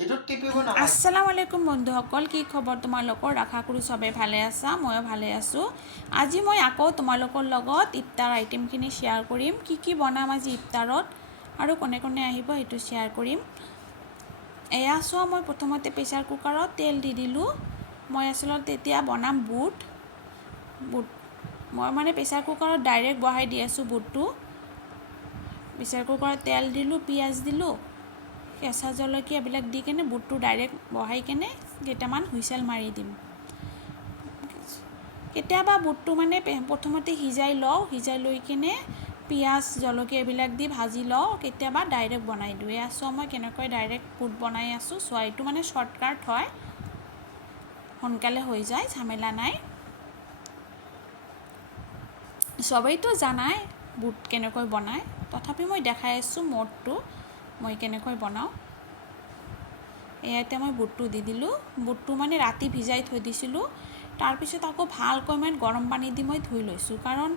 আসসালামু আলাইকুম বন্ধুসকল, কি খবৰ তোমালোকৰ? আশা কৰোঁ চবে ভালে আছা, ময়ো ভালে আছোঁ। আজি মই আকৌ তোমালোকৰ লগত ইফতাৰ আইটেমখিনি শ্বেয়াৰ কৰিম। কি বনাম আজি ইফতাৰত আৰু কোনে কোনে আহিব সেইটো শ্বেয়াৰ কৰিম। এয়া চোৱা, মই প্ৰথমতে প্ৰেছাৰ কুকাৰত তেল দি দিলোঁ। মই আচলতে এতিয়া বনাম বুট। মই মানে প্ৰেছাৰ কুকাৰত ডাইৰেক্ট বহাই দি আছোঁ বুটটো। প্ৰেছাৰ কুকাৰত তেল দিলোঁ, পিঁয়াজ দিলোঁ, কেঁচা জলকীয়া এইবিলাক দি কেনে বুটটো ডাইৰেক্ট বহাই কেনে কেইটামান হুইচেল মাৰি দিম। কেতিয়াবা বুটটো মানে প্ৰথমতে সিজাই লওঁ, সিজাই লৈ কিনে পিঁয়াজ জলকীয়া এইবিলাক দি ভাজি লওঁ, কেতিয়াবা ডাইৰেক্ট বনাই দিওঁ। এয়া চোৱা, মই কেনেকৈ ডাইৰেক্ট বুট বনাই আছোঁ। চোৱা, এইটো মানে শ্বৰ্টকাট হয়, সোনকালে হৈ যায়, ঝামেলা নাই। চবেইতো জানাই বুট কেনেকৈ বনায়, তথাপি মই দেখাই আছোঁ মোডটো মই কেনেকৈ বনাওঁ। এয়াতে মই বুটটো দি দিলোঁ। বুটটো মানে ৰাতি ভিজাই থৈ দিছিলোঁ। তাৰপিছত আকৌ ভালকৈ মানে গৰম পানী দি মই ধুই লৈছোঁ, কাৰণ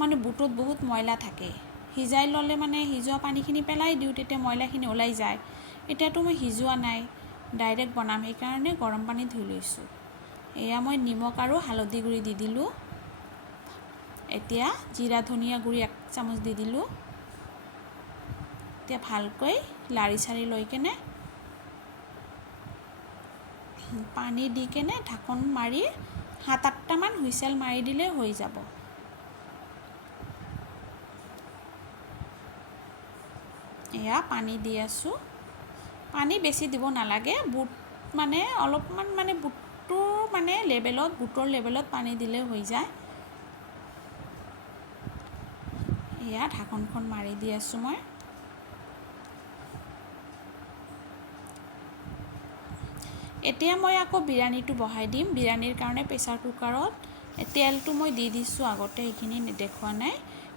মানে বুটত বহুত ময়লা থাকে। সিজাই ল'লে মানে সিজোৱা পানীখিনি পেলাই দিওঁ, তেতিয়া ময়লাখিনি ওলাই যায়। এতিয়াতো মই সিজোৱা নাই, ডাইৰেক্ট বনাম, সেইকাৰণে গৰম পানী ধুই লৈছোঁ। এয়া মই নিমখ আৰু হালধি গুড়ি দি দিলোঁ। এতিয়া জিৰা ধনিয়া গুড়ি 1 চামুচ দি দিলোঁ। এতিয়া ভালকৈ লাৰি চাৰি লৈ কেনে পানী দি কেনে ঢাকন মাৰি 7-8টামান হুইচেল মাৰি দিলে হৈ যাব। এয়া পানী দি আছোঁ। পানী বেছি দিব নালাগে, বুট মানে অলপমান মানে বুটটোৰ মানে লেভেলত, বুটৰ লেভেলত পানী দিলে হৈ যায়। এয়া ঢাকনখন মাৰি দি আছোঁ মই। এতিয়া মই আকৌ বিৰিয়ানীটো বহাই দিম। বিৰিয়ানীৰ কাৰণে প্ৰেছাৰ কুকাৰত তেলটো মই দি দিছোঁ আগতে, সেইখিনি দেখুওৱা নাই।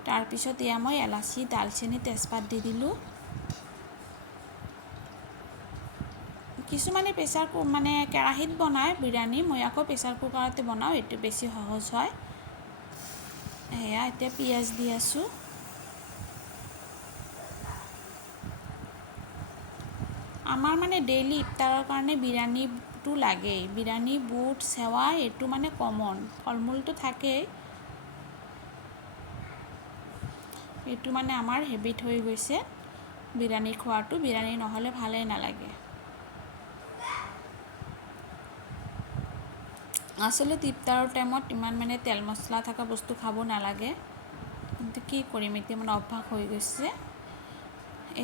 তাৰপিছত এয়া মই এলাচি, দালচেনি, তেজপাত দি দিলোঁ। কিছুমানে মানে কেৰাহীত বনায় বিৰিয়ানী, মই আকৌ প্ৰেছাৰ কুকাৰতে বনাওঁ, এইটো বেছি সহজ হয়। এয়া এতিয়া পিঁয়াজ দি আছোঁ। আমাৰ মানে ডেইলি ইফতাৰৰ কাৰণে বিৰিয়ানীটো লাগেই। বিৰিয়ানী, বুট, চেৱাই এইটো মানে কমন। ফল মূলটো থাকেই, এইটো মানে আমাৰ হেবিট হৈ গৈছে বিৰিয়ানী খোৱাটো। বিৰিয়ানী নহ'লে ভালেই নালাগে। আচলতে ইফতাৰৰ টাইমত ইমান মানে তেল মছলা থকা বস্তু খাব নালাগে, কিন্তু কি কৰিম, এতিয়া মানে অভ্যাস হৈ গৈছে।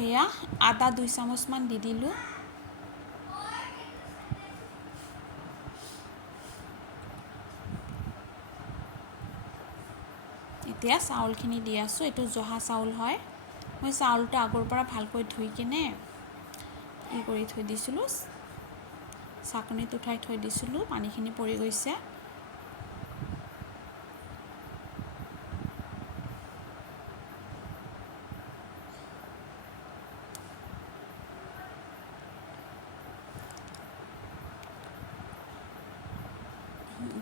এয়া আদা 2 চামুচমান দি দিলোঁ। এতিয়া চাউলখিনি দি আছোঁ। এইটো জহা চাউল হয়। মই চাউলটো আগৰ পৰা ভালকৈ ধুই কিনে কি কৰি থৈ দিছিলোঁ, চাকনিত উঠাই থৈ দিছিলোঁ, পানীখিনি পৰি গৈছে।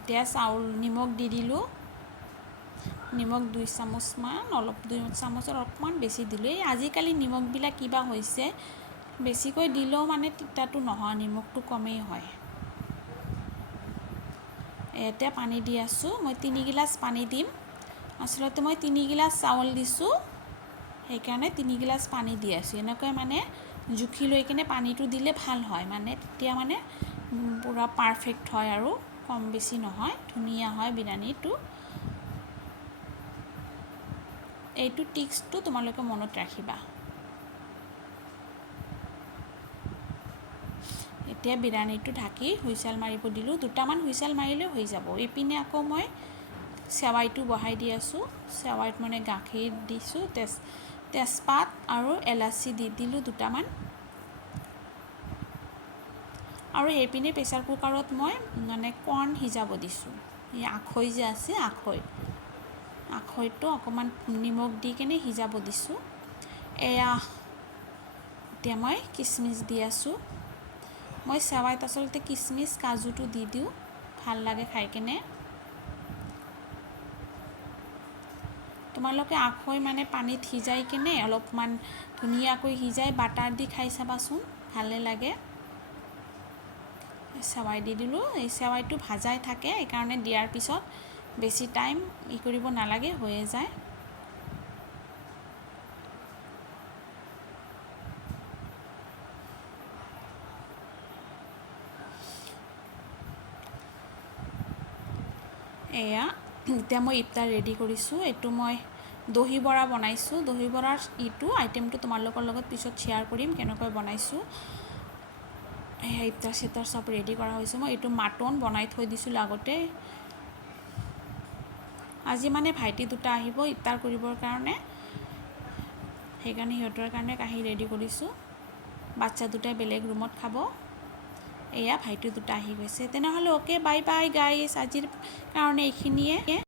এতিয়া নিমখ দি দিলোঁ। নিমখ 2 চামুচমান, 2 চামুচৰ অলপমান বেছি দিলোঁ। এই আজিকালি নিমখবিলাক কিবা হৈছে, বেছিকৈ দিলেও মানে তিতাটো নহয়, নিমখটো কমেই হয়। এতিয়া পানী দি আছোঁ। মই 3 গিলাচ পানী দিম। আচলতে মই 3 গিলাচ চাউল দিছোঁ, সেইকাৰণে 3 গিলাচ পানী দি আছোঁ। এনেকৈ মানে জুখি লৈ কিনে পানীটো দিলে ভাল হয়, মানে তেতিয়া মানে পূৰা পাৰফেক্ট হয় আৰু কম বেছি নহয়, ধুনীয়া হয় বিৰিয়ানীটো। এইটো টিপছটো তোমালোকে মনত ৰাখিবা। এতিয়া বিৰিয়ানীটো ঢাকি হুইচেল মাৰিব দিলোঁ। 2টামান হুইচেল মাৰিলে হৈ যাব। এইপিনে আকৌ মই চেৱাইটো বহাই দি আছোঁ। চেৱাইত মানে গাখীৰ দিছোঁ, তেজপাত আৰু এলাচি দি দিলোঁ 2টামান। আৰু এইপিনে প্ৰেছাৰ কুকাৰত মই মানে কৰ্ণ সিজাব দিছোঁ। এই আখৈ যে আছে, আখৈটো অকণমান নিমখ দি কেনে সিজাব দিছোঁ। এয়া এতিয়া মই কিচমিচ দি আছোঁ। মই চেৱাইত আচলতে কিচমিচ, কাজুটো দি দিওঁ, ভাল লাগে খাই কেনে। তোমালোকে আখৈ মানে পানীত সিজাই কেনে অলপমান ধুনীয়াকৈ সিজাই বাটাৰ দি খাই চাবাচোন, ভালে লাগে। চেৱাই দি দিলোঁ। এই চেৱাইটো ভাজাই থাকে, সেইকাৰণে দিয়াৰ পিছত বেছি টাইম কৰিব নালাগে, হৈয়ে যায়। এয়া এতিয়া মই ইফতাৰ ৰেডি কৰিছোঁ। এইটো মই দহি বৰা বনাইছোঁ। দহি বৰাৰ আইটেমটো তোমালোকৰ লগত পিছত শ্বেয়াৰ কৰিম কেনেকৈ বনাইছোঁ। এয়া ইফতাৰ চিফতাৰ চব ৰেডি কৰা হৈছে। মই এইটো মাটন বনাই থৈ দিছিলোঁ আগতে। আজি মানে ভাইটি দুটা আহিব ইফতাৰ কৰিবৰ কাৰণে, সেইকাৰণে সিহঁতৰ কাৰণে কাঁহী ৰেডি কৰিছোঁ। বাচ্ছা দুটাই বেলেগ ৰুমত খাব। এয়া ভাইটি দুটা আহি গৈছে। তেনেহ'লে অ'কে, বাই বাই গাইছ, আজিৰ কাৰণে এইখিনিয়ে।